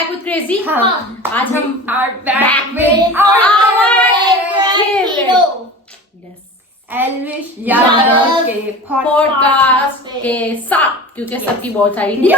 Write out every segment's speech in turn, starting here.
Back with crazy. आज हम are back with hero Elvish Yadav के पॉडकास्ट के साथ, क्योंकि सबकी बहुत सारी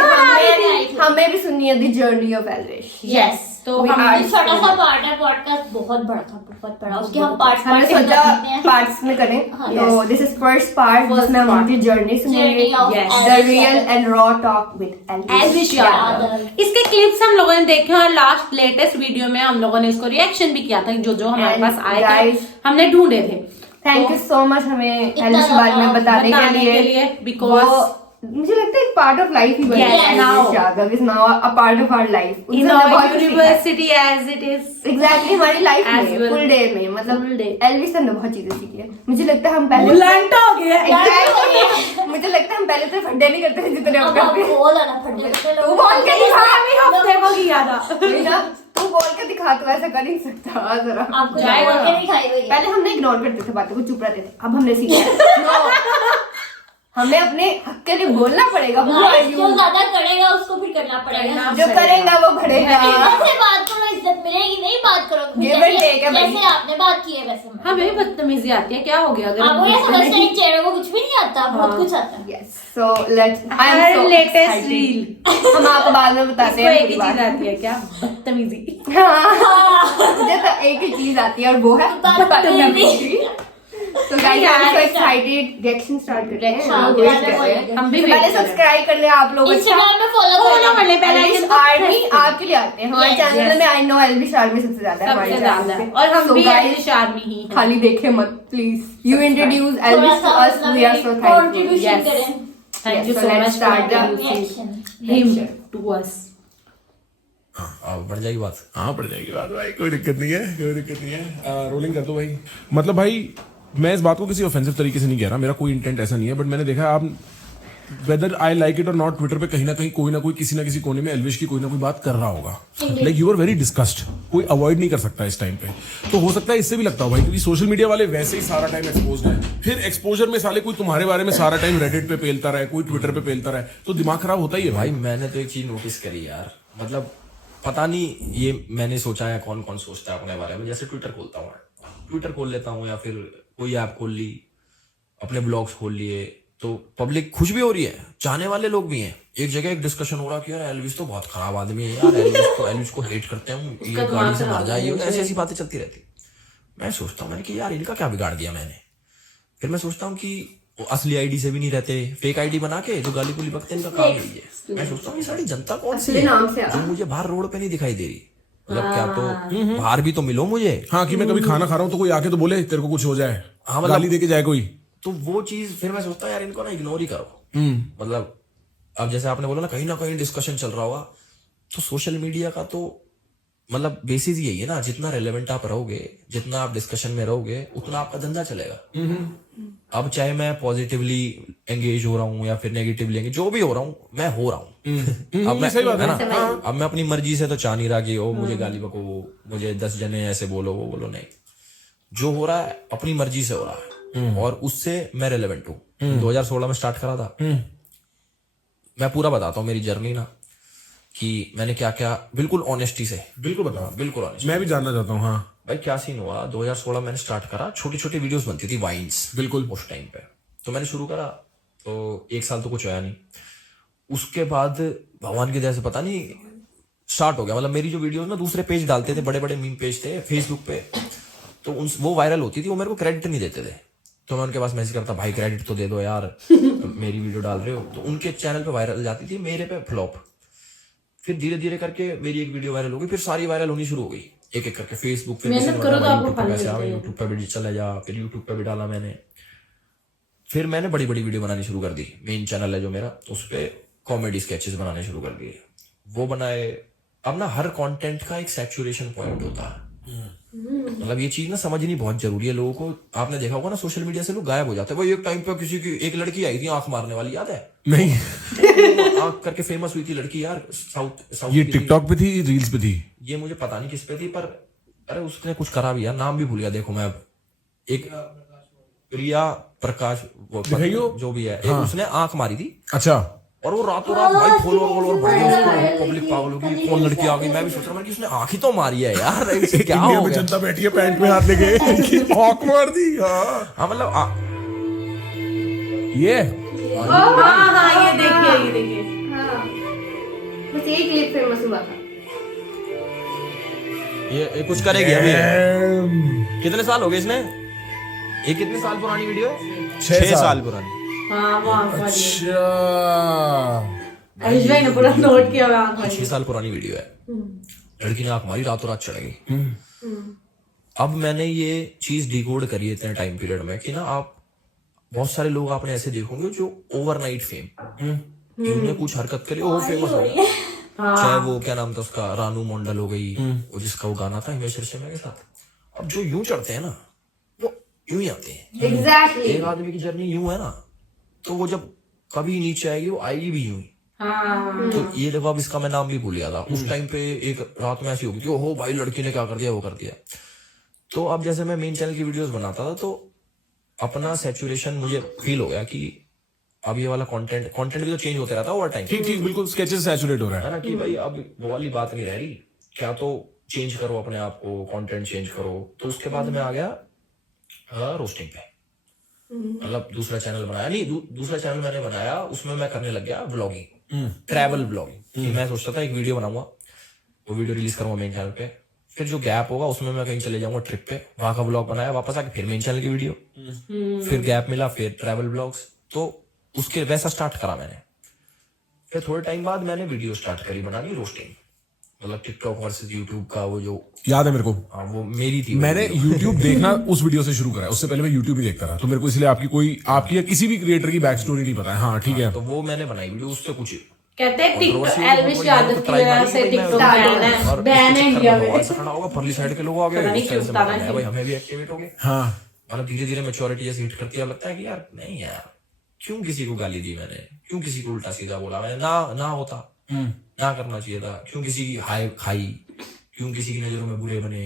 हमें भी सुननी है the journey of Elvish. Yes, तो We हम are- छोटा सा पार्ट है, पॉडकास्ट बहुत बड़ा था, बहुत बड़ा। उसके हम पार्ट्स हमने सोचा पार्ट्स में करें, तो दिस इज फर्स्ट पार्ट जिसमें हम उनकी जर्नी सुनेंगे, Journey of Yes. The real and raw talk with Elvish Elvish Yadav. Yadav. इसके क्लिप्स हम लोगों ने देखे और लास्ट लेटेस्ट वीडियो में हम लोगों ने इसको रिएक्शन भी किया था, जो हमारे And पास आए थे guys, हमने ढूंढे थे। थैंक यू सो मच हमें एल्विश के बारे में बताने के लिए, बिकॉज मुझे लगता है एक पार्ट ऑफ लाइफ ही बन Yes, गया है। now. Elvish Yadav is now a part of our life. In our university as it is exactly हमारी लाइफ As में well. फुल डे में, Full मतलब day. एल्विश से हमने बहुत चीजें सीखी है। मुझे लगता है हम पहले बुलंट हो गया। Exactly. मुझे लगता है हम पहले से फंडे नहीं करते थे जितने अब करते हैं। बहुत ज्यादा फटे तू बोल के दिखा, अभी हफ्ते को किया था। बेटा, तू बोल के दिखा, तो ऐसा कर नहीं सकता जरा। आपको जाएगा। बोल के नहीं खाई हुई है। पहले हमने इग्नोर करते थे बातों को, चुप रहते थे। अब हमने सीखा है। हमें अपने हक के लिए बोलना पड़ेगा। Who are you? जो ज्यादा करेगा उसको फिर करना पड़ेगा। जो करेगा वो बढ़ेगा। इज्जत से बात करो, इज्जत मिलेगी। नहीं बात करो Give and take है भाई। जैसे आपने बात की है वैसे मैं। हमें भी बदतमीजी आती है, क्या हो गया अगर आपको ये समझते हैं चेहरे को कुछ भी नहीं आता, बहुत कुछ आता है। Yes. So let's. I am her so latest excited. Reel हम आपको बाद में बताते इसको हैं एक पूरी ही बात। चीज आती है, क्या? बदतमीजी। हाँ, मुझे तो एक ही चीज आती है और वो है बदतमीजी। So guys, I'm so excited. Reaction start करते हैं। हाँ, हम wait पहले कर रहे हैं। हम भी तो wait पहले कर रहे हैं। सब्सक्राइब कर ले आप लोग। इंस्टाग्राम में Follow कर ले, पहले एल्विश इसको आर्मी आपके लिए आते हैं हमारे Yes, चैनल yes. में। आई नो एल्विश आर्मी सबसे ज्यादा है हमारे सबसे चैनल ज्यादा पे। और हम So भी guys, एल्विश आर्मी ही हैं। खाली देखे मत please. You introduce Elvish to us, we are so thankful. Contribution Yes. करें। Thank you Yes, so so let's much for start the introducing Reaction. him to us. हाँ बढ़ जाएगी बात। हाँ पड़ जाएगी बात भाई, कोई दिक्कत नहीं है, कोई दिक्कत नहीं है। रोलिंग कर दो भाई। मतलब भाई मैं इस बात को किसी ऑफेंसिव तरीके से नहीं कह रहा, मेरा कोई इंटेंट ऐसा नहीं है, बट मैंने देखा आप वेदर आई लाइक इट और नॉट, ट्विटर पे कहीं ना कहीं कोई ना कोई किसी ना किसी कोने में एल्विश की कोई ना कोई बात कर रहा होगा। Like you are very discussed, कोई अवॉइड नहीं कर सकता इस टाइम पे। तो हो सकता है इससे भी लगता हो भाई, क्योंकि सोशल मीडिया वाले वैसे ही सारा टाइम एक्सपोज है। फिर एक्सपोजर में साले कोई तुम्हारे बारे में सारा टाइम रेडिट पे पेलता रहे, कोई ट्विटर पे पेलता रहे, तो दिमाग खराब होता ही है भाई। भाई मैंने तो एक चीज नोटिस करी यार, मतलब पता नहीं ये मैंने सोचा है कौन कौन सोचता है अपने बारे में। जैसे ट्विटर खोलता हूँ, ट्विटर खोल लेता हूँ या फिर कोई ऐप खोल ली, अपने ब्लॉग्स खोल लिए, तो पब्लिक खुश भी हो रही है, चाहने वाले लोग भी हैं। एक जगह एक डिस्कशन हो रहा कि यार एल्विश तो बहुत खराब आदमी है यार, एल्विश को हेट करते हैं, ये गाड़ी से मर जाए, ऐसी ऐसी बातें चलती रहती। मैं सोचता हूँ मैंने कि यार इनका क्या बिगाड़ दिया मैंने। फिर मैं सोचता हूँ कि वो असली आईडी से भी नहीं रहते, फेक आईडी बना के जो गाली गुली बकते हैं, इनका काम यही है। मैं सोचता हूँ ये सारी जनता कौन सी असली है नाम से जो मुझे बाहर रोड पे नहीं दिखाई दे रही। मतलब क्या तो बाहर भी तो मिलो मुझे। हाँ कि मैं कभी खाना खा रहा हूँ तो कोई आके तो बोले तेरे को कुछ हो जाए, हाँ, मतलब- गाली दे के जाए कोई। तो वो चीज फिर मैं सोचता हूँ यार इनको ना इग्नोर ही करो। मतलब अब जैसे आपने बोला ना कहीं डिस्कशन चल रहा होगा, तो सोशल मीडिया का तो मतलब बेसिस यही है ना, जितना रेलेवेंट आप रहोगे, जितना आप डिस्कशन में रहोगे, उतना आपका धंधा चलेगा। अब चाहे मैं पॉजिटिवली एंगेज हो रहा हूँ या फिर नेगेटिवली एंगेज, जो भी हो रहा हूँ मैं हो रहा हूँ। अब मैं सही बात है ना, अब मैं अपनी मर्जी से तो चाह नहीं रहा कि ओ मुझे गाली बको, मुझे 10 जने ऐसे बोलो वो बोलो, नहीं। जो हो रहा है अपनी मर्जी से हो रहा है और उससे मैं रेलेवेंट हूँ। 2016 में स्टार्ट करा था। मैं पूरा बताता हूँ मेरी जर्नी ना, कि मैंने क्या क्या, बिल्कुल ऑनेस्टी से। बिल्कुल बताओ, बिल्कुल ऑनेस्ट। मैं भी जानना चाहता हूँ। हाँ भाई क्या सीन हुआ, 2016 मैंने स्टार्ट करा, छोटी छोटी वीडियोस बनती थी वाइन्स, बिल्कुल उस टाइम पे तो मैंने शुरू करा, तो 1 साल तो कुछ होया नहीं। उसके बाद भगवान की दया से पता नहीं स्टार्ट हो गया। मतलब मेरी जो वीडियोस ना दूसरे पेज डालते थे, बड़े बड़े मीम पेज थे फेसबुक पे, तो वो वायरल होती थी, वो मेरे को क्रेडिट नहीं देते थे। तो मैं उनके पास मैसेज करता, भाई क्रेडिट तो दे दो यार, मेरी वीडियो डाल रहे हो। तो उनके चैनल पे वायरल जाती थी, मेरे पे फ्लॉप। फिर धीरे धीरे करके मेरी एक वीडियो वायरल हो गई, फिर सारी वायरल होनी शुरू हो गई एक एक करके। फेसबुक पे मेहनत करो तो आपको फल पैसे मिलते आवे, हैं। यूट्यूब पे भी चला जा, फिर यूट्यूब पे भी डाला मैंने। फिर मैंने बड़ी बड़ी वीडियो बनानी शुरू कर दी, मेन चैनल है जो मेरा, उस पे कॉमेडी स्केचेस बनाने शुरू कर दिए, वो बनाए। अब ना हर कंटेंट का एक सैचुरेशन पॉइंट होता है। मतलब ये चीज ना समझनी बहुत जरूरी है लोगों को। आपने देखा होगा ना सोशल मीडिया से लोग गायब हो जाते हैं। वो एक टाइम पे किसी की एक लड़की आई थी आंख मारने वाली, याद है? नहीं, आंख करके फेमस हुई थी लड़की यार, साउथ ये की थी। टिकटॉक पे थी, रील्स पे थी, ये मुझे पता नहीं किस पे थी, पर अरे उसने कुछ करा भी यार, नाम भी भूल गया। देखो मैं एक रिया प्रकाश दिखाइयो? जो भी है, एक उसने आंख मारी थी अच्छा, और वो रातों रात भाई फॉलोअर बढ़ गए, उसको पब्लिक पागल होगी, कौन लड़की आ गई। मैं भी सोच रहा हूँ कि उसने आँख ही तो मारी है यार, इसे क्या इंडिया हो में गया। जनता बैठी है पैंट में हाथ लेके हॉक मार दी। हाँ हाँ मतलब ये हाँ, ये देखिए। हाँ बस यही क्लिप फेमस हुआ था। ये कुछ करेगी अभी। कितने साल हो गए इसने? ये कितने साल पुरानी वीडियो है? 6 साल पुरानी। हाँ, वो आंख वाली। अच्छा आयुष भाई ने पूरा नोट किया हुआ आंख वाली। 6 साल पुरानी वीडियो है। लड़की ने आंख मारी, रातों रात चढ़ गई। अब मैंने ये चीज डिकोड करी है इतने टाइम पीरियड में कि ना, आप बहुत सारे लोग आपने ऐसे देखोगे जो ओवरनाइट फेम, उन्होंने कुछ हरकत करी वो फेमस हो गए। चाहे वो क्या नाम था उसका, रानू मंडल हो गई, वो जिसका वो गाना था हिमेश रेशमिया के साथ। अब जो यूं चढ़ते हैं ना, वो यूं ही आते हैं। एग्जैक्टली। एक आदमी की जर्नी यूं है ना, तो वो जब कभी नीचे आएगी वो आएगी भी यूं ही। हाँ, तो ये देखो, अब इसका मैं नाम भी भूल गया था उस टाइम पे। एक रात में ऐसी होगी कि ओहो भाई लड़की ने क्या कर दिया, वो कर दिया। तो अब जैसे मैं मेन चैनल की वीडियोस बनाता था, तो अपना सैचुरेशन मुझे फील हो गया कि अब ये वाला कंटेंट भी तो चेंज होते रहता है ओवर टाइम, ठीक ठीक बिल्कुल स्केचेस सैचुरेट हो रहा है। है ना, कि भाई अब वो वाली बात नहीं रह रही, क्या तो चेंज करो अपने आप को, कंटेंट चेंज करो। तो उसके बाद मैं आ गया रोस्टिंग पे। मतलब दूसरा चैनल बनाया, नहीं दूसरा चैनल मैंने बनाया, उसमें मैं करने लग गया व्लॉगिंग, ट्रैवल व्लॉगिंग। मैं सोचता था एक वीडियो बनाऊंगा, वो वीडियो रिलीज करूंगा मेन चैनल पे, फिर जो गैप होगा उसमें मैं कहीं चले जाऊंगा ट्रिप पे, वहां का व्लॉग बनाया, वापस आके फिर मेन चैनल की वीडियो, फिर गैप मिला, फिर ट्रैवल व्लॉग्स। तो उसके वैसा स्टार्ट करा मैंने। फिर थोड़े टाइम बाद मैंने वीडियो स्टार्ट करी बनानी रोस्टिंग, मतलब टिकटॉक वर्सेस यूट्यूब का वो जो, याद है मेरे को, हाँ, वो मेरी थी। मैंने YouTube देखना उस वीडियो से शुरू करा, उससे पहले मैं YouTube ही देखता रहा, तो मेरे को इसलिए आपकी या किसी भी क्रिएटर की बैक स्टोरी नहीं पता है। हाँ ठीक है। तो वो मैंने बनाई वीडियो, उससे कुछ कहते हैं टिकटॉक, controversy एल्विश बहुत यादव बड़ी की वजह से टिकटॉक बैन है, और बैन है इंडिया में। ऐसा खड़ा होगा, परली साइड के लोग आ गए, पता नहीं उस तरह से क्यों बताना बताना है, क्यों। भाई हमें भी एक्टिवेट हो गए। हाँ मतलब धीरे धीरे मैच्योरिटी जैसे हिट करती है, अब लगता है कि यार नहीं यार, क्यों किसी को गाली दी मैंने, क्यों किसी को उल्टा सीधा बोला मैंने, ना होता, ना करना चाहिए था, क्यों किसी की हाय खाई, क्यों किसी की नजरों में बुरे बने।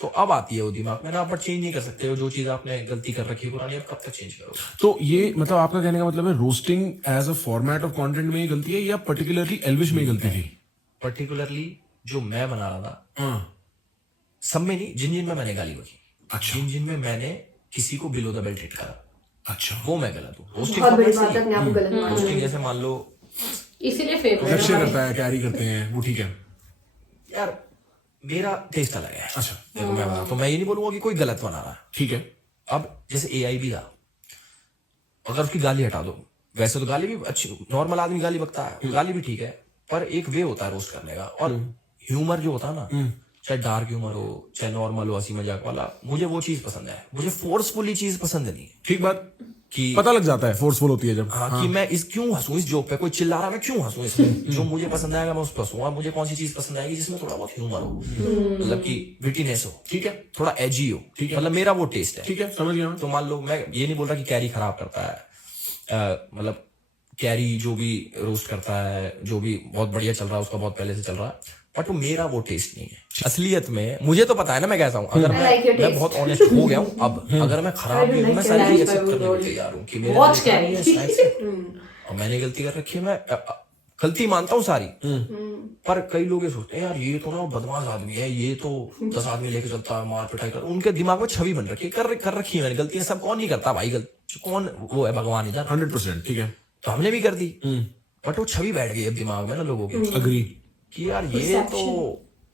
तो अब आती है वो दिमाग में ना, आप चेंज नहीं कर सकते हो जो चीज आपने गलती कर रखी है पुरानी, अब कब तक चेंज करोगे। तो ये मतलब आपका कहने का मतलब है roasting as a format of content में ही गलती है या पर्टिकुलरली एल्विश में ही गलती थी? पर्टिकुलरली जो मैं बना रहा था, हाँ सब में नहीं, जिन जिन में मैंने गाली बकी, अच्छा जिन जिन में मैंने किसी को बिलो द बेल्ट हिट करा, अच्छा वो मैं गलत हूँ। रोस्टिंग बहुत बड़ी बात है अपने आप को गलत मानना। रोस्टिंग जैसे मान लो इसीलिए फेमस लक्ष्य करता है, कैरी करते हैं, वो ठीक है। यार मेरा टेस्ट अलग है। अच्छा देखो मैं बता, तो मैं ये नहीं बोलूंगा कि कोई गलत बना रहा है। ठीक है। अब जैसे AI भी था, अगर उसकी गाली हटा दो, वैसे तो गाली भी अच्छी, नॉर्मल आदमी गाली बकता है, गाली भी ठीक है, पर एक वे होता है रोस्ट करने का। और ह्यूमर जो होता है ना, चाहे डार्क ह्यूमर हो चाहे नॉर्मल हो, हंसी मजाक वाला, मुझे वो चीज पसंद है। मुझे फोर्सफुली चीज पसंद नहीं है ठीक बात, कि पता लग जाता है फोर्सफुल होती है जब। हाँ, कि मैं इस क्यों हंसूं इस जोक पे, कोई चिल्ला रहा है मैं क्यों हंसूं इसमें, जो मुझे पसंद आएगा मैं उस पर हंसूंगा। मुझे कौन सी चीज पसंद आएगी जिसमें थोड़ा बहुत ह्यूमर हो, मतलब कि विटीनेस हो, ठीक है थोड़ा एजी हो, ठीक है। मतलब मेरा वो टेस्ट है। ठीक है, समझ गया मैं। तो मान लो, मैं ये नहीं बोल रहा कि कैरी खराब करता है, मतलब कैरी जो भी रोस्ट करता है, जो भी बहुत बढ़िया चल रहा है उसका बहुत पहले से चल रहा है, बट वो मेरा वो टेस्ट नहीं है। असलियत में मुझे तो पता है ना मैं कैसा हूँ, अगर मैं बहुत ऑनेस्ट हो गया हूँ, अब अगर मैं खराब भी हूँ, मैं सारी चीज एक्सेप्ट करने को तैयार हूँ कि मेरे बहुत अंदर कैरी ये शायद से, और मैंने गलती कर रखी है, मैं गलती मानता हूँ सारी, पर कई लोग ये सोचते हैं यार ये तो ना बदमाश आदमी है, ये तो 10 आदमी लेके चलता है, मार पिटाई कर, उनके दिमाग में छवि बन रखी है, कर रखी है मैंने गलतियां। सब कौन नहीं करता भाई, गलती कौन, वो है भगवान इधर, 100% ठीक है, तो हमने भी कर दी, बट वो छवि बैठ गई अब दिमाग में ना लोगों की, अग्री। कि यार ये तो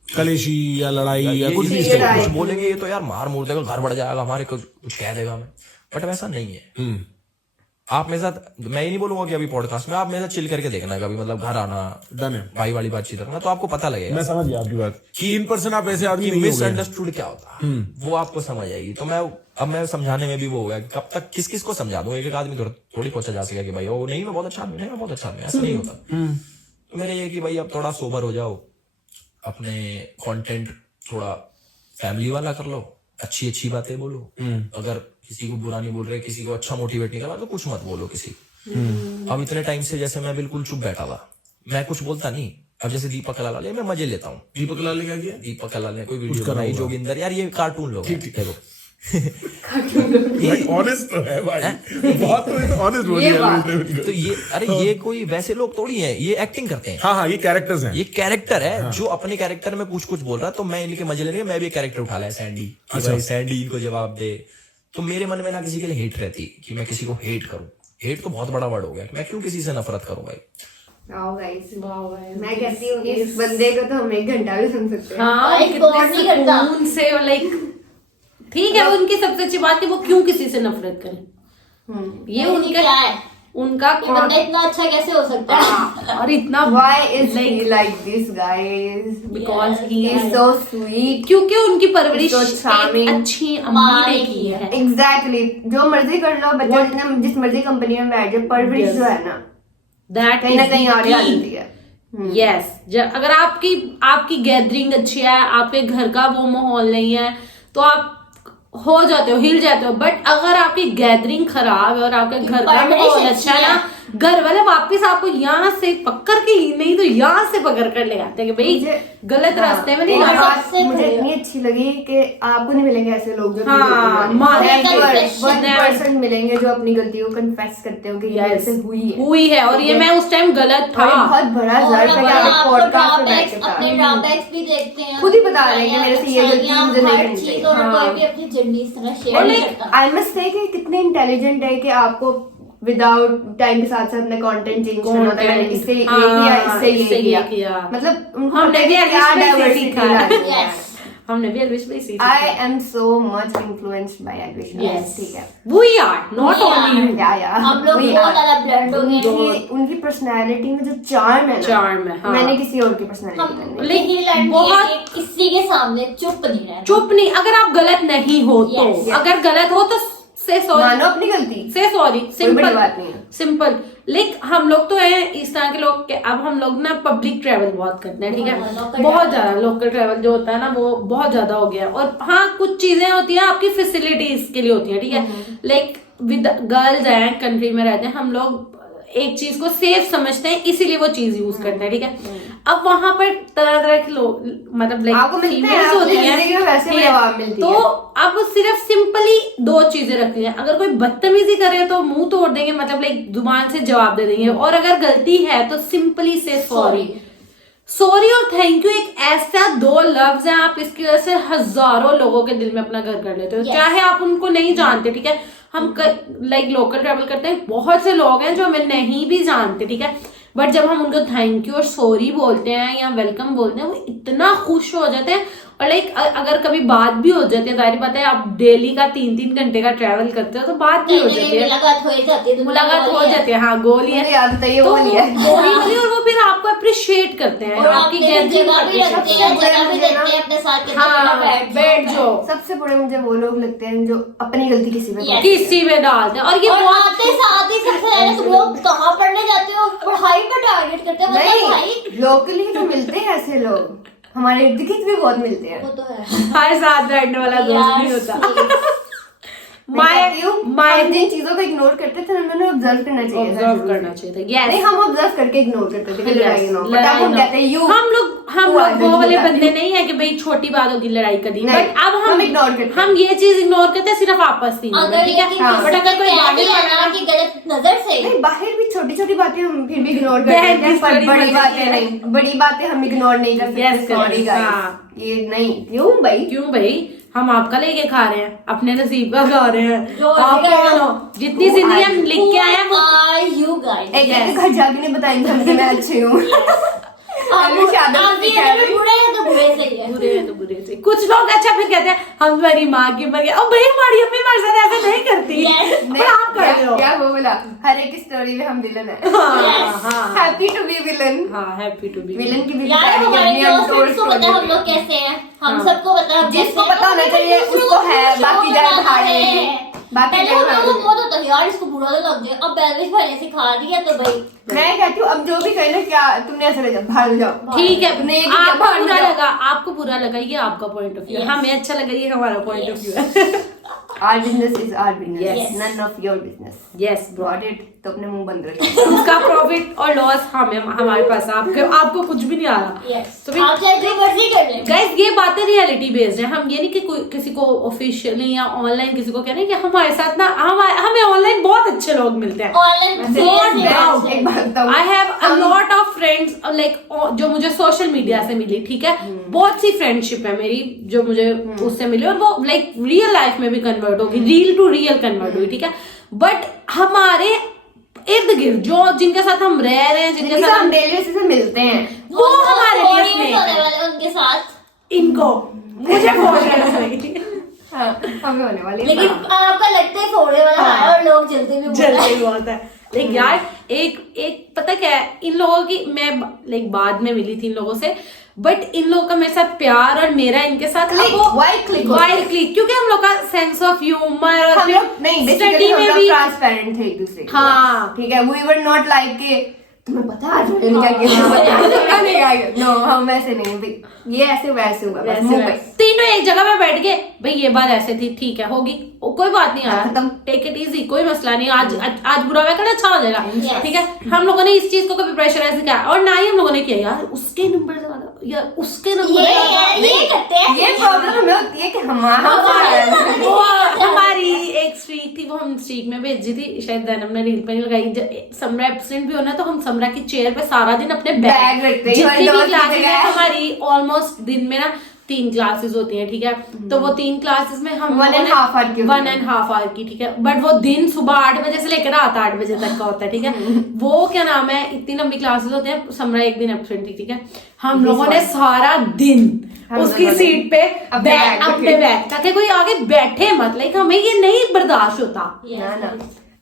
कलेशी या लड़ाई या ये कुछ भी इससे कुछ बोलेंगे, ये तो यार मार मूर देगा, घर बढ़ जाएगा हमारे, कुछ कह देगा हमें, बट वैसा नहीं है। आप मेरे साथ, मैं ये नहीं बोलूंगा कि अभी पॉडकास्ट में, आप मेरे साथ चिल करके देखना कभी, मतलब घर आना, डन है, भाई वाली बातचीत करना, तो आपको पता लगेगा मैं समझ गया आपकी बात कि इन पर्सन आप ऐसे आदमी नहीं हो गए। मिसअंडरस्टूड क्या होता है वो आपको समझ आएगी। तो मैं समझाने में भी वो हो गया कि कब तक किस किस को समझा दूं, एक आदमी थोड़ी पहुंचा जा सकेगा कि भाई वो नहीं मैं बहुत अच्छा आदमी, नहीं मैं बहुत अच्छा आदमी, ऐसा नहीं होता। तो मेरे ये कि भाई अब थोड़ा सोबर हो जाओ, अपने कंटेंट थोड़ा फैमिली वाला कर लो, अच्छी बातें बोलो, अगर किसी को बुरा नहीं बोल रहे, किसी को अच्छा मोटिवेट नहीं कर रहा, तो कुछ मत बोलो किसी। अब इतने टाइम से जैसे मैं बिल्कुल चुप बैठा था, मैं कुछ बोलता नहीं। अब जैसे दीपक कलाल मैं मजे लेता हूँ, दीपक लाल ने क्या किया? दीपक कलाल ने कोई वीडियो बनाई, जोगिंदर, यार ये कार्टून लोग हैं, देखो भाई ऑनेस्ट तो है भाई, बहुत तो ऑनेस्ट बोली ये है बात उसने। तो ये अरे ये कोई वैसे लोग थोड़ी है, ये एक्टिंग करते हैं। हाँ, ये कैरेक्टर्स हैं। ये कैरेक्टर है जो अपने कैरेक्टर में कुछ कुछ बोल रहा है, तो मैं इनके मजे लेने, मैं भी कैरेक्टर उठा लाया सैंडी कि अच्छा। भाई सैंडी इनको जवाब दे। तो मेरे मन में ना किसी के लिए हेट रहती कि मैं किसी को हेट करूं। हेट तो बहुत बड़ा वर्ड हो गया, मैं क्यों किसी से नफरत करूं भाई। वाओ गाइस, मैं कहती हूँ इस बंदे को तो हम 1 घंटा भी सुन सकते हैं। हाँ, एक कितने कौन नहीं करता? सुकून से लाइक ठीक है, उनकी सबसे अच्छी बात है वो क्यों किसी से नफरत करें। ये ऐसे उनका क्या है? उनका ये बंदा इतना अच्छा कैसे हो सकता है? हाँ, और इतना Why is he like this, guys? Because he Yes. He's so sweet. क्योंकि उनकी परवरिश So charming. एक अच्छी अम्मी ने की है। Exactly. जो मर्जी कर लो, बच्चा जिस मर्जी कंपनी में बैठ जाए, परवरिश Yes. जो है ना, दैट कहीं ना कहीं आगे आ जाती है। यस, अगर आपकी गैदरिंग अच्छी है, आपके घर का वो माहौल नहीं है, तो आप हो जाते हो, हिल जाते हो। बट अगर आपकी गैदरिंग खराब है और आपके घर का परवरिश माहौल अच्छी अच्छा है ना, है। घर वाले वापस आपको यहाँ से पकड़ के ही नहीं तो यहाँ से पकड़ कर ले आते हैं कि भाई गलत रास्ते में नहीं एक जाना। बात सबसे मुझे बढ़िया। इतनी अच्छी लगी कि आपको नहीं मिलेंगे ऐसे लोग जो हाँ, माने confession। 1% मिलेंगे जो अपनी गलतियों को कन्फेस करते हो कि ये Yes. ऐसे हुई है और ये मैं उस टाइम गलत और ये था। बहुत बड़ा और जर्फ है कि आप आपको पॉडकास्ट में बैठ ड्रॉबैक्स, के अपने बता ड्रॉबैक्स भी देखते हैं। खुद ही बता रहे हैं कि मेरे से ये गलती अच्छाइयाँ, मुझे नहीं हर करनी चीज़, चाहिए। और हाँ। कोई भी अपनी जिंदगी इस तरह और शेयर नहीं लाइक करता। आई मस्ट से कि कितने इंटेलिजेंट है कि आपको विदाउट टाइम के साथ साथ अपने कंटेंट चेंज करना होता है। मैंने इससे ये किया, इससे ये किया, मतलब उनको हमने पता है भी कि क्या एल्विश में diversity सीखा। लानी है। Yes. हमने भी एल्विश में सीखा। I am so much influenced by Elvish. Yes. ठीक है। We are not only you. या हम लोग We बहुत are. ज्यादा ब्लेंड हो गए हैं। उनकी पर्सनालिटी में जो चार्म है ना, Charm है, हाँ। मैंने किसी और की पर्सनालिटी में हम नहीं। लेकिन लड़की बहुत- है कि किसी के सामने चुप नहीं रहना। चुप नहीं, अगर आप गलत नहीं हो तो Yes, yes. अगर गलत हो तो से मानो सॉरी, अपनी गलती, से सॉरी, कोई सिंपल बड़ी बात नहीं है। सिंपल। लेकिन हम लोग तो हैं इस तरह के लोग के, अब हम लोग ना पब्लिक ट्रेवल बहुत करते हैं, ठीक हाँ, है, local बहुत travel। ज्यादा लोकल ट्रेवल जो होता है ना वो बहुत ज्यादा हो गया है। और हाँ, कुछ चीजें होती है आपकी फैसिलिटीज के लिए होती है, ठीक है, लाइक विद गर्ल्स हैं, कंट्री में रहते हैं, हम लोग एक चीज को सेफ समझते हैं, इसीलिए वो चीज यूज करते हैं, ठीक है। अब वहां पर तरह तरह के लोग, मतलब आपको लाइक मिलते हैं, फीमेल्स आपकी होती जिंदगी में वैसे हैं, भी जवाब मिलती तो है। अब सिर्फ सिंपली 2 चीजें रखती हैं। अगर कोई बदतमीजी करे तो मुंह तोड़ देंगे, मतलब लाइक जुबान से जवाब दे देंगे, और अगर गलती है तो सिंपली से सॉरी और थैंक यू। एक ऐसा 2 लफ्ज है, आप इसकी वजह से हजारों लोगों के दिल में अपना घर कर लेते हो। Yes. चाहे आप उनको नहीं जानते, ठीक है, हम लाइक लोकल ट्रेवल करते हैं, बहुत से लोग हैं जो हमें नहीं भी जानते, ठीक है, बट जब हम उनको थैंक यू और सॉरी बोलते हैं या वेलकम बोलते हैं, वो इतना खुश हो जाते हैं। और लाइक अगर कभी बात भी हो जाती है, जाहिर बात है आप डेली का 3-3 घंटे का ट्रेवल करते हो तो बात भी हो कहीं ना जाती कहीं है, मुलाकात हो ही जाती है। मुलाकात हो जाती है। हाँ, गोली है मुझे याद है ये तो बोली है। गोली वाली, और वो फिर आपको अप्रिशिएट करते हैं, और आपकी आपके गैदरिंग जगह भी करते रखते हैं। हैं, जगह भी मुझे देते ना- हैं अपने साथ के, हाँ, बैठ बैठ जाओ। सबसे बुरे मुझे वो लोग लगते हैं जो अपनी गलती किसी पे Yes. किसी में डालते हैं, और ये और बहुत आते साथ ही सबसे पहले तुम लोग कहाँ पढ़ने जाते हो? पढ़ाई पे टारगेट करते हो, मतलब भाई नहीं, लोकली तो मिलते हैं ऐसे लोग, हमारे इर्द गिर्द भी बहुत मिलते हैं। वो तो है। हर साथ बैठने वाला दोस्त नहीं होता। हम जिन चीजों को इग्नोर करते थे हमें ऑब्जर्व करना चाहिए था। ऑब्जर्व करना चाहिए था। यस, नहीं, हम ऑब्जर्व करके इग्नोर करते थे कि लड़ाई ना हो, बट लड़ाई अब हम ना कहते हैं यू हम लोग वो वाले बंदे नहीं है कि भाई छोटी बात होगी लड़ाई करनी, नहीं, बट अब हम ignore करते हैं। हम ये चीज इग्नोर करते हैं सिर्फ आपस में, अगर ठीक है, लेकिन हाँ, बट अगर कोई कह बाहर दिया ना कि गलत नजर से, नहीं, बाहर भी छोटी छोटी बातें हम फिर भी इग्नोर करते बहन हैं, की पर story बड़ी मत बातें करिए। नहीं, बड़ी बातें हम इग्नोर नहीं कर Yes, सकते। सॉरी yes, हाँ। गाइस, ये नहीं, क्यों भाई? क्यों भाई, हम आपका लेके खा रहे हैं, अपने नसीब का खा रहे हैं। जो आप है कौन हो? जितनी Who जिंदगी are हम you? लिख के आए हैं वो Are you guys? एक एक घर जाके नहीं बताएंगे हम कि मैं अच्छी हूँ। आप अनुष यादव आप से ये कह रही। बुरे हैं तो बुरे से ही है। बुरे हैं तो बुरे से। कुछ लोग अच्छा फिर कहते हैं हम मेरी माँ की मर गया, और भाई हमारी अम्मी हमारे साथ ऐसा नहीं करती, Yes. पर आप कर रहे हो। क्या वो बोला, हर एक स्टोरी में हम विलन है। हाँ, हाँ, हैप्पी टू बी विलन। हाँ, हैप्पी टू बी विलन की भी यार कहानी हमारे अपनी हम दोस्त तोड़ को पता है हम लोग कैसे हैं, हम सबको पता है हम जिसको कैसे हैं। पता होना तो चाहिए, दूसरों उसको को है, दूसरों बाकी को जाए बताना भाई। है। बाकी पहले जाए हम भाई। लोगों को बहुत होता है यार इसको बुरा तो लग गया, अब बैलेंस भाई ने सिखा दिया तो भाई मैं कहती हूँ अब जो भी कहना, क्या तुमने ऐसा लगा भाग जाओ। ठीक है, तुमने ये किया, आपको भाग बुरा जाओ। लगा, आपको बुरा लगा, ये आपका पॉइंट ऑफ व्यू है, Yes. हमें अच्छा लगा, ये हमारा पॉइंट ऑफ Yes. व्यू है। our business is our business, Yes. none of your business. Yes bro, Got it? तो अपने मुंह बंद रखिए. उसका प्रॉफिट और लॉस हमारे पास है, आपको कुछ भी नहीं आ रहा. Yes. तो आप चाहे जो मर्जी कर लें. गाइस ये बातें रियलिटी बेस्ड है. हम ये नहीं कि कोई किसी को ऑफिशियली या ऑनलाइन किसी को कहना है कि हमारे साथ ना हमें ऑनलाइन बहुत अच्छे लोग मिलते हैं. ऑनलाइन एक बात बताऊं. I have a lot of friends like जो मुझे सोशल मीडिया से मिली, ठीक है. बहुत सी फ्रेंडशिप है मेरी जो मुझे उससे मिली और वो लाइक रियल लाइफ में भी कन्वर्ट होगी, रियल टू रियल कन्वर्ट हुई, ठीक है. बट हमारे इर्द गिर्द जो जिनके साथ हम रह रहे हैं, जिनके साथ हम डेली बेसिस पे मिलते हैं, वो हमारे लिए होने स्नेह वाले है. वाले उनके साथ. इनको मुझे बहुत नहीं हाँ, हमें होने वाली है. लेकिन आपका लगता है फोड़े वाला है और लोग जल्दी भी बोल रहे जल्दी हैं. बहुत है. लेकिन यार एक पता क्या है, इन लोगों की मैं लाइक बाद में मिली थी इन लोगों से, बट इन लोगों का मेरे साथ प्यार और मेरा इनके साथ Why click? क्योंकि हम लोग का सेंस ऑफ ह्यूमर और हम लोग नहीं, बेसिकली स्टडी हम में लोग भी ट्रांसपेरेंट थे एक दूसरे के. हाँ. ठीक है. We were not like के तुम्हें पता है आज मैंने क्या किया, पता नहीं क्या किया. No, हम ऐसे नहीं भाई, ये ऐसे वैसे हुआ, बस मुंह पे. तीनों एक जगह पे बैठ के भाई ये बात ऐसे थी, ठीक है होगी, कोई बात नहीं यार, खत्म. टेक इट इजी, कोई मसला नहीं. आज बुरा हुआ कल अच्छा हो जाएगा, Yes. ठीक है. हम लोगों ने इस चीज को कभी प्रेशराइज किया और ना ही हम लोगों ने किया यार उसके नंबर से ज्यादा यार उसके नंबर ये करते हैं. ये प्रॉब्लम हमें होती है कि हमारा वो हमारी एक स्ट्रीक थी, वो हम स्ट्रीक में भेजी थी, शायद जैनब ने रील पे नहीं लगाई. समरा एब्सेंट भी होना तो हम समरा की चेयर पे सारा दिन अपने बैग रखते हैं. जितनी हमारी भी दोस्त क्लासेस की है जगह. हमारी ऑलमोस्ट दिन में ना 3 क्लासेस होती हैं, ठीक है. तो वो 3 क्लासेस में हम 1.5 hour की होती है. 1.5 hour की, ठीक है. बट वो दिन सुबह 8 बजे से लेकर रात 8 बजे तक का होता है, ठीक है. वो क्या नाम है, इतनी लंबी क्लासेस होते हैं. समरा एक दिन एब्सेंट थी, ठीक है. हम लोगों ने सारा दिन उसकी सीट पे अपने बैग ताकि कोई आगे बैठे मत, लाइक हमें ये नहीं बर्दाश्त होता. ना ना.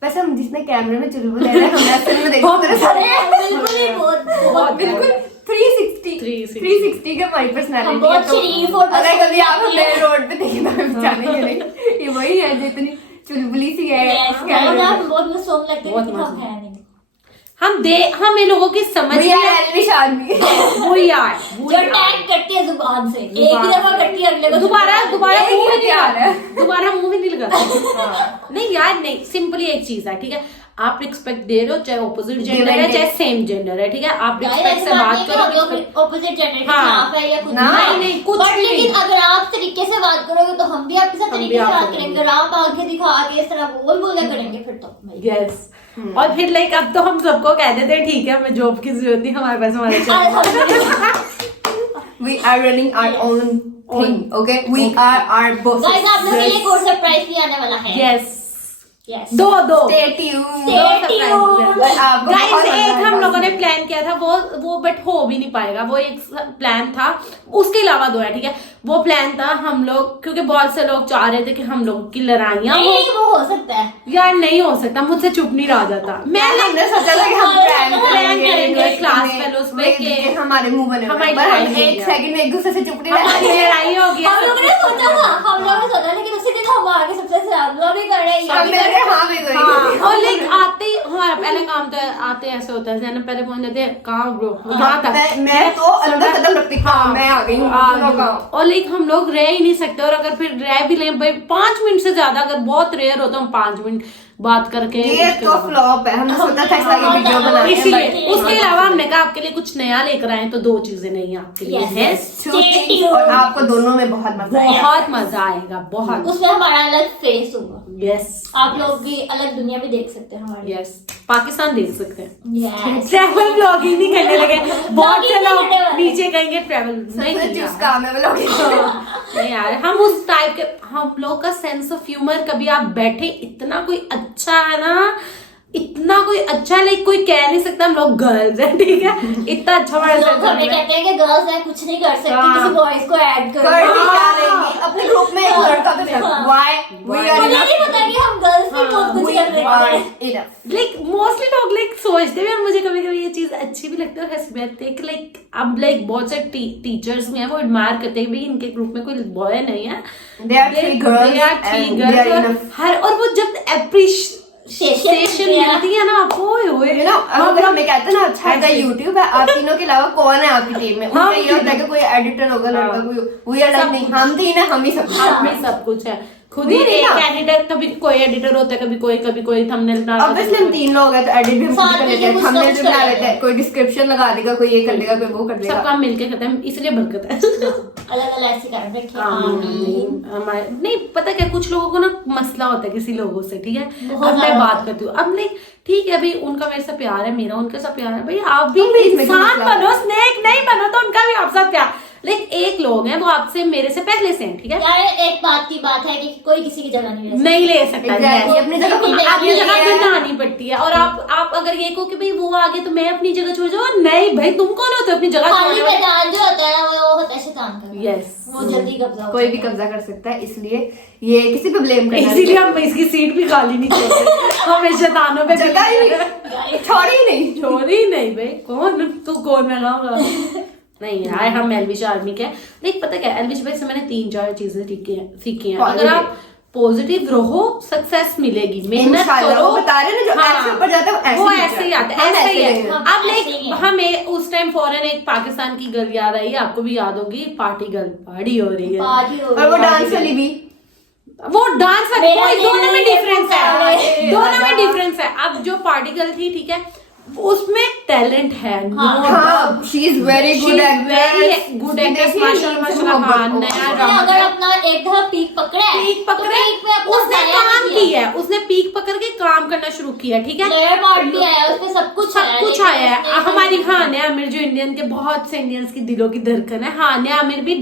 वैसे हम जिसने कैमरे में चुलबुल ले रहे हैं, हम असल में देखते हैं. बिल्कुल ही बहुत बिल्कुल 360 के हमारी पर्सनालिटी हम बहुत शरीफ और अगर कभी आप हमें रोड पे देखें तो हमें जानेंगे नहीं, ये वही है जो इतनी चुलबुली सी है. कैमरे में. बहुत मासूम लगते बहुत हैं, मासूम. है नहीं. हम इन लोगों की समझ We are Elvish army. वो यार जो टैग करती है जुबान से, एक ही दफा करती है, अगले को दोबारा एक मुंह ही में नहीं हथियार है. दोबारा मुंह में नहीं लगाते. नहीं यार नहीं, सिंपली एक चीज है, ठीक है. आप रिस्पेक्ट दे रहे हो चाहे ऑपोजिट जेंडर है चाहे सेम जेंडर है, ठीक है. आप रिस्पेक्ट से बात करो. ऑपोजिट जेंडर के हाँ. खिलाफ है या कुछ नहीं, कुछ But भी नहीं. लेकिन अगर आप तरीके से बात करोगे तो हम भी आपके साथ तरीके से बात करेंगे. अगर आप आंखें दिखा के इस तरह बोल करेंगे फिर तो यस. और फिर लाइक अब तो हम सबको कह देते हैं ठीक है हमें जॉब की जरूरत नहीं, हमारे पास हमारे We are running our own thing, okay? We are our bosses. Guys आप लोगों के लिए एक और सरप्राइज भी आने वाला है. यस. यस. दो Stay tuned. Stay tuned. और आपको गाइस बहुत एक मजा हम आएगा. लोगों ने प्लान किया था वो बट हो भी नहीं पाएगा. वो एक प्लान था, उसके अलावा 2 है, ठीक है. वो प्लान था हम लोग क्योंकि बहुत से लोग चाह रहे थे कि हम लोग की लड़ाइयाँ नहीं वो हो सकता है. यार नहीं हो सकता, मुझसे चुप नहीं रहा जाता. मैं हमने सोचा था कि हम plan करेंगे class fellows पे कि हमारे मुंह बने हमारी पर हम लड़ाई एक सेकंड में एक दूसरे से चुप नहीं हमारी रहे. लड़ाई होगी. हम लोगों ने सोचा था, हम लोगों ने सोचा, लेकिन उसी दिन हम आगे सबसे से हम लोग भी कर रहे हैं, ये हम भी ले कर रहे रहे हाँ भी हाँ, करेंगे. और लाइक आते ही हमारा पहले काम तो आते ऐसे होता है जैन पहले पहुंच जाते हैं कहाँ ब्रो यहाँ तक. मैं तो अंदर कदम रखती हूँ. मैं आ गई हूँ. तुम लोग आओ. और लाइक हम लोग रह ही नहीं सकते. और अगर फिर रह भी लें भाई 5 मिनट से ज्यादा, अगर बहुत रेयर होता हम 5 मिनट बात करके ये तो फ्लॉप है. हमने सोचा था इसका ये वीडियो बनाते हैं. इसलिए उसके अलावा हमने कहा आपके लिए कुछ नया लेकर आए तो 2 चीजें नहीं आपके लिए Yes, है. yes. Two things, और आपको दोनों में बहुत मजा आएगा. बहुत मजा आएगा बहुत. उसमें हमारा अलग फेस होगा. यस आप लोग भी अलग दुनिया भी देख सकते हैं हमारी. यस. पाकिस्तान देख सकते हैं. Yes. ट्रैवल ब्लॉगिंग नहीं करने लगे. बहुत से Vlogging नहीं लोग करने वाले. नीचे कहेंगे ट्रैवल नहीं सबसे किया. चूज काम है वो लोग. नहीं यार हम उस टाइप के, हम लोग का सेंस ऑफ ह्यूमर कभी आप बैठे इतना कोई अच्छा है ना, इतना कोई अच्छा लाइक कोई कह नहीं सकता हम लोग गर्ल्स हैं, ठीक है. इतना अच्छा हमारा लोग sense of हमें humor. कहते हैं कि गर्ल्स हैं कुछ नहीं कर सकती, हाँ. किसी बॉयज को ऐड करो. कर भी डालेंगे. अपने ग्रुप में एक लड़का तो चल. Why? We are मुझे enough. नहीं पता कि हम गर्ल्स भी बहुत कुछ We कर रहे are हैं. enough. लाइक मोस्टली लोग लाइक सोचते हैं और मुझे कभी कभी ये चीज अच्छी भी लगती है और हंसी भी आती है कि लाइक अब लाइक बहुत से टीचर्स भी हैं वो एडमायर करते हैं भाई इनके ग्रुप में कोई बॉय नहीं है. They are 3 girls They are 3 and we girls are और enough. हर और वो जब एप्रिशिएशन मिलती है ना ओए होए. You know, अगर हमें कहते हैं ना अच्छा का YouTube है, आप तीनों के अलावा कौन है आपकी टीम में? हाँ, उसमें ये होता है कि कोई एडिटर होगा लड़का कोई. We are like नहीं, हम 3 हैं, हम ही सब. आप में सब कुछ है. खुद ही एक एडिटर, कभी कोई एडिटर होता है, कभी कोई थंबनेल बना ऑब्वियसली हम 3 लोग हैं तो एडिट भी हम खुद साथ कर में लेते हैं, कुछ थंबनेल कुछ भी बना कर लेते हैं, कोई डिस्क्रिप्शन लगा देगा, कोई ये कर देगा, कोई वो कर सब देगा। काम मिलके करते हैं, इसलिए बरकत है। अलग अलग ऐसे कर रखे। आमीन। हमारे नहीं पता क्या, कुछ लोगों को ना मसला होता है किसी लोगों से, ठीक है। बहुत अब मैं ज्यादा बात करती हूँ, अब नहीं ठीक है भाई, उनका मेरे से प्यार है, मेरा उनके साथ प्यार है, भाई आप भी तुम भी इसमें इंसान क्यों मसला बनो, स्नेक नहीं बनो तो उनका भी आपके साथ प्यार। लेकिन एक लोग हैं वो आपसे मेरे से पहले से हैं, ठीक है। यार एक बात की बात है कि कोई किसी की जगह नहीं ले सकता। नहीं ले सकता Exactly, yes। अपनी जगह खुद अपनी जगह है। बनानी पड़ती है। और आप अगर ये कहो कि भाई वो आगे तो मैं अपनी जगह छोड़ जाऊँ, नहीं भाई तुम कौन होते हो अपनी जगह खाली छोड़ने वाले? मैदान जो होता है वो होता है शैतान का। Yes। वो जल्दी कब्जा हो कोई भी जाता है। कब्जा कर सकता है, इसलिए ये किसी पे ब्लेम करना इसीलिए हम इसकी सीट भी खाली नहीं छोड़ते, हम शैतानों पे जगह ही छोड़ी ही नहीं। छोड़ी नहीं भाई, कौन तू कौन मैं खाऊंगा। नहीं यार, हम एलविश आर्मी के हैं। लेकिन पता क्या, एलविश भाई से मैंने 3-4 चीजें सीखी हैं। अगर आप पॉजिटिव रहो, सक्सेस मिलेगी, मेहनत इंशाल्लाह, करो। वो बता रहे हैं ना, जो ऐसे ऊपर जाता है वो वो ऐसे ऐसे ही आता है, हम ऐसे ही ऐसे है। हैं। अब ऐसे ही लाइक है। हमें उस टाइम फौरन एक पाकिस्तान की गर्ल याद आई, आपको भी याद होगी, पार्टी गर्ल, पार्टी हो रही है। पार्टी हो और वो रही है। डांस वाली भी वो डांस वाली, मेरा कोई दिल दोनों में नहीं डिफरेंस है, है। दोनों में डिफरेंस है। अब जो पार्टी गर्ल थी, ठीक है, उसमें टैलेंट है, हाँ, she is very good very good actress, माशाल्लाह। हाँ, नया उसने ड्रामा अगर अपना एक दफा पीक पकड़ा है, पीक तो पकड़े, पीक पे अपना उसने जाया काम नहीं किया है, उसने पीक पकड़ के काम करना शुरू किया, ठीक है। प्लेयर मार्ट भी आया, उसमें सब कुछ सब कुछ आया है। हमारी हानिया आमिर जो इंडियन के बहुत से इंडियंस की दिलों की धड़कन है, हानिया आमिर भी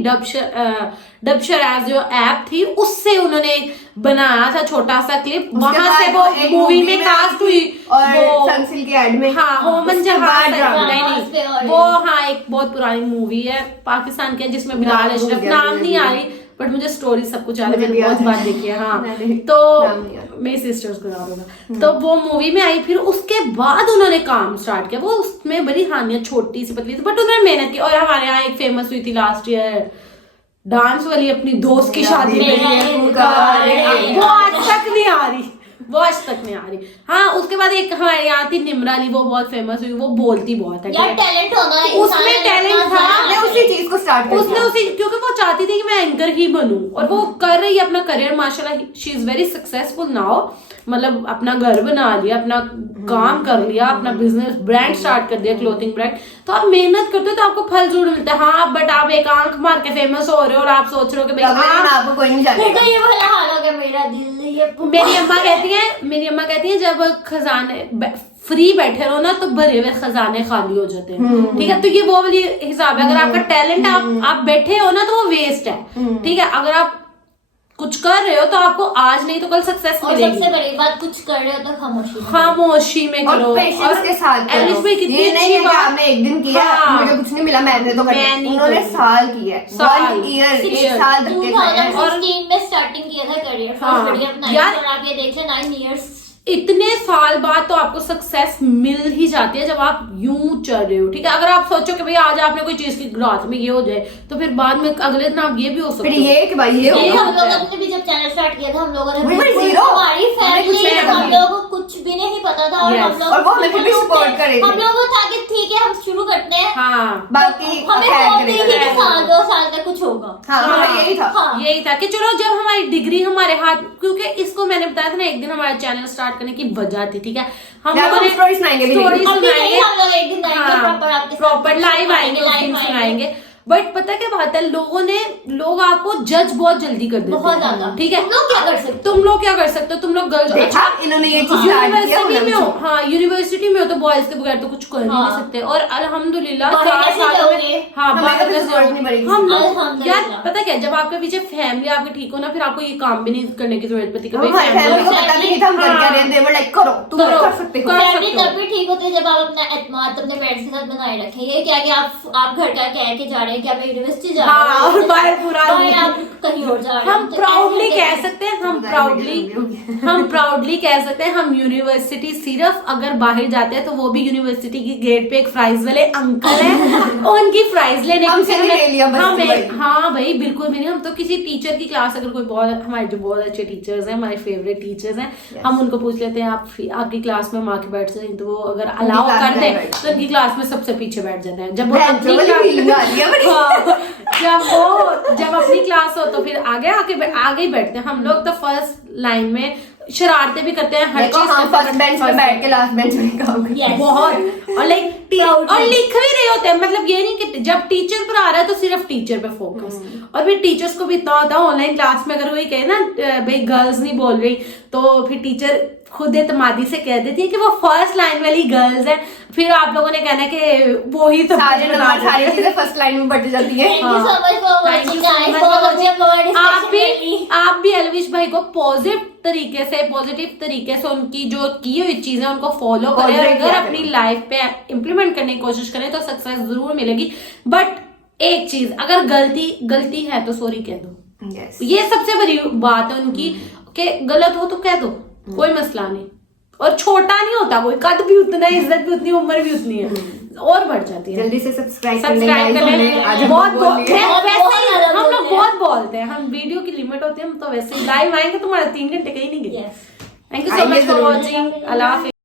डब शराज जो ऐप थी उससे उन्होंने बनाया था छोटा सा क्लिप, वहां से वो मूवी में कास्ट हुई और वो सनसिल्क के एड में। हाँ होमन उसके जहां बाद ड्रामा। नहीं वो हाँ एक बहुत पुरानी मूवी है पाकिस्तान की, जिसमें बिलाल अशरफ, नाम नहीं आ रही बट मुझे स्टोरी सब कुछ आ रहा है, मैंने बहुत बार देखी है। हाँ तो मेरी सिस्टर्स को याद होगा। तो वो मूवी में आई, फिर उसके बाद उन्होंने काम स्टार्ट किया। वो उसमें बड़ी हानिया छोटी सी पतली सी, बट उन्होंने मेहनत की। और हमारे यहाँ एक फेमस हुई थी लास्ट ईयर डांस वाली, अपनी दोस्त की शादी में, वो आज तक नहीं आ रही, वो आज तक नहीं आ रही। हाँ उसके बाद एक हमारे यहाँ थी निमराली, वो बहुत फेमस हुई, वो बोलती बहुत है, यार टैलेंट होना है, उसमें इंसान talent अपना था। उसने उसी चीज को स्टार्ट कर उसने दिया। उसी, क्योंकि वो चाहती थी कि मैं एंकर ही बनूं, और वो कर रही है अपना करियर माशाल्लाह। She is very successful now, मतलब अपना घर बना लिया, अपना काम कर लिया, अपना बिजनेस ब्रांड स्टार्ट कर दिया, क्लोथिंग ब्रांड। तो आप मेहनत करते हो तो आपको फल जरूर मिलता है। हाँ बट आप एक आंख मार के फेमस हो रहे हो और आप सोच रहे हो कि भाई अगले दिन आपको कोई नहीं फिर जानेगा। तो ये वाला हाल हो गया मेरा दिल ये मेरी अम्मा कहती है जब खजाने फ्री बैठे रहो ना तो भरे हुए खजाने खाली हो जाते हैं, ठीक है। तो ये वो वाली हिसाब है, अगर आपका टैलेंट आप बैठे हो ना तो वो वेस्ट है, ठीक है। अगर आप कुछ कर रहे हो तो आपको आज नहीं तो कल सक्सेस और मिलेगी। सबसे बड़ी बात, कुछ कर रहे हो तो खामोशी में करो, और पेशेंस के साथ करो। एलिस भाई कितनी ये नहीं अच्छी है कि बात। आपने एक दिन किया, हाँ। मुझे कुछ नहीं मिला, मैंने तो मैं कर नहीं उन्होंने करूँगी। साल किया है, साल। 1 ईयर, Six 1 years। साल तक के गए हैं। 2016 में स्टार्टिंग किया था करियर, हाँ। फर्स्ट वीडियो बनाई यार- और आप ये देख लें 9 इयर्स। इतने साल बाद तो आपको सक्सेस मिल ही जाती है जब आप यूं चल रहे हो, ठीक है। अगर आप सोचो कि भाई आज आपने कोई चीज की रात में ये हो जाए तो फिर बाद में अगले दिन आप ये भी हो सकते फिर हो। ये कि भाई ये ये होगा। हम लोगों ने भी जब चैनल स्टार्ट किया था, हम लोगों ने बिल्कुल बिल्कुल zero। हमारी हमें कुछ फैमिली नहीं हम पता। लोगों को कुछ भी नहीं पता था, और Yes। हम लोग और वो हमें फिर भी बिल्कुल support थे। कर रहे थे। हम लोगों को था कि ठीक है हम शुरू करते हैं, हाँ बाकी हमें खैर होप नहीं थी करेगा। कि साल 2 साल तक कुछ होगा। हाँ हमें यही था। हाँ। यही था कि चलो जब हमारी डिग्री हमारे हाथ, क्योंकि इसको मैंने बताया था ना एक दिन हमारा चैनल स्टार्ट करने की वजह थी, ठीक है। हम या तो लोगों ने story सुनाएंगे भी नहीं। story अभी नहीं, सुनाएंगे, हम लोग एक दिन आएंगे प्रॉपर आपके साथ प्रॉपर लाइव आएंगे, उस दिन सुनाएंगे। बट पता क्या बात है, लोग आपको जज बहुत जल्दी कर देते हैं, बहुत ज्यादा। ठीक है। तुम लोग क्या कर सकते हो? तुम लोग क्या कर सकते हो, तुम लोग गर्ल्स, देखा इन्होंने ये चीज स्टार्ट किया, यूनिवर्सिटी में हो, उन्होंने हाँ यूनिवर्सिटी में हो तो बॉयज के बगैर तो कुछ कर ही नहीं हाँ। सकते। और अल्हम्दुलिल्लाह बाहर 4 कैसे सालों में, जाओगे? हाँ हमें बाहर तो कैसे जरूरत नहीं पड़ेगी। हम लोग अल्हम्दुलिल्लाह। यार पता क्या, जब आपके पीछे फैमिली आपकी ठीक हो ना, फिर आपको ये काम भी नहीं करने की जरूरत पड़ती कि भाई हमारी फैमिली को पता भी नहीं था हम कर क्या रहे हैं। They were like, करो तुम करो, कर सकते हो। कर फैमिली सकते हो। तब भी ठीक होती है जब आप अपना एतमाद अपने पेरेंट्स के साथ बनाए रखें। ये क्या कि आप घर का कह के जा रहे हैं कि आप यूनिवर्सिटी जा रहे हैं, हाँ, और बाहर पूरा बाहर आप कहीं और जा रहे हैं। हम तो प्राउडली ऐसे कह सकते हैं, हम प्राउडली कह सकते हैं, हम यूनिवर्सिटी सिर्फ अगर बाहर जाते हैं तो वो भी यूनिवर्सिटी की गेट पे एक फ्राइज वाले अंकल हैं, उनकी फ्राइज लेने के हमसे लिए भी ले लिया बस हमें, भाई। हाँ भाई बिल्कुल भी नहीं। हम तो किसी टीचर की क्लास, अगर कोई बहुत, हमारे जो बहुत अच्छे टीचर्स हैं, हमारे फेवरेट टीचर्स हैं, हम उनको पूछ लेते हैं आपकी क्लास में माँ के बैठ जाए, तो वो अगर अलाउ क्लास कर में दे बैठ तो उनकी क्लास में सबसे पीछे बैठ जाते हैं। जब वो बैठ अपनी वाली क्लास feeling आ रही है बड़ी। जब अपनी क्लास हो तो फिर आगे ही बैठते हैं हम लोग, तो फर्स्ट लाइन में शरारतें भी करते हैं, हर देखो चीज हम फर्स्ट बेंच पे बैठ के लास्ट बेंच में काम करते हैं। Yes. बहुत और लिख भी रहे होते हैं, मतलब ये नहीं कि जब टीचर पर आ रहा है तो सिर्फ टीचर पे फोकस। और फिर टीचर्स को भी इतना होता है ऑनलाइन क्लास में, अगर कोई कहे ना भाई गर्ल्स नहीं बोल रही, तो फिर टीचर खुद एतमादी से कह देती है कि वो फर्स्ट लाइन वाली गर्ल्स है, फिर आप लोगों ने कहना कि वो ही सब सारे नंबर सारी चीजें फर्स्ट लाइन में बढ़ती जाती है। Thank you so much for Thank you watching, so guys. much बहुत for अच्छी हमारी discussion रही। आप भी अलविश भाई को पॉजिटिव तरीके से उनकी जो की हुई चीजें उनको फॉलो करें, Moderate अगर किया अपनी करें। लाइफ पे इम्प्लीमेंट करने की कोशिश करें तो सक्सेस जरूर मिलेगी। बट एक चीज, अगर गलती है तो सॉरी कह दो, Yes. ये सबसे बड़ी बात है उनकी, कि गलत हो तो कह दो, कोई मसला नहीं। और छोटा नहीं होता कोई, कद भी उतना है, इज्जत भी उतनी, उम्र भी उतनी है, और बढ़ जाती है। जल्दी से सब्सक्राइब सब्सक्राइब कर लें। आज बहुत हम बोल लिए। वैसे ही ज्यादा हम लोग बोलते हैं। बहुत बोलते हैं, हम वीडियो की लिमिट होती है, हम तो वैसे ही लाइव आएंगे तुम्हारा 3 घंटे कहीं नहीं गए। Yes. थैंक यू सो आइए मच फॉर जरूर। वॉचिंग। अल्लाह हाफिज़।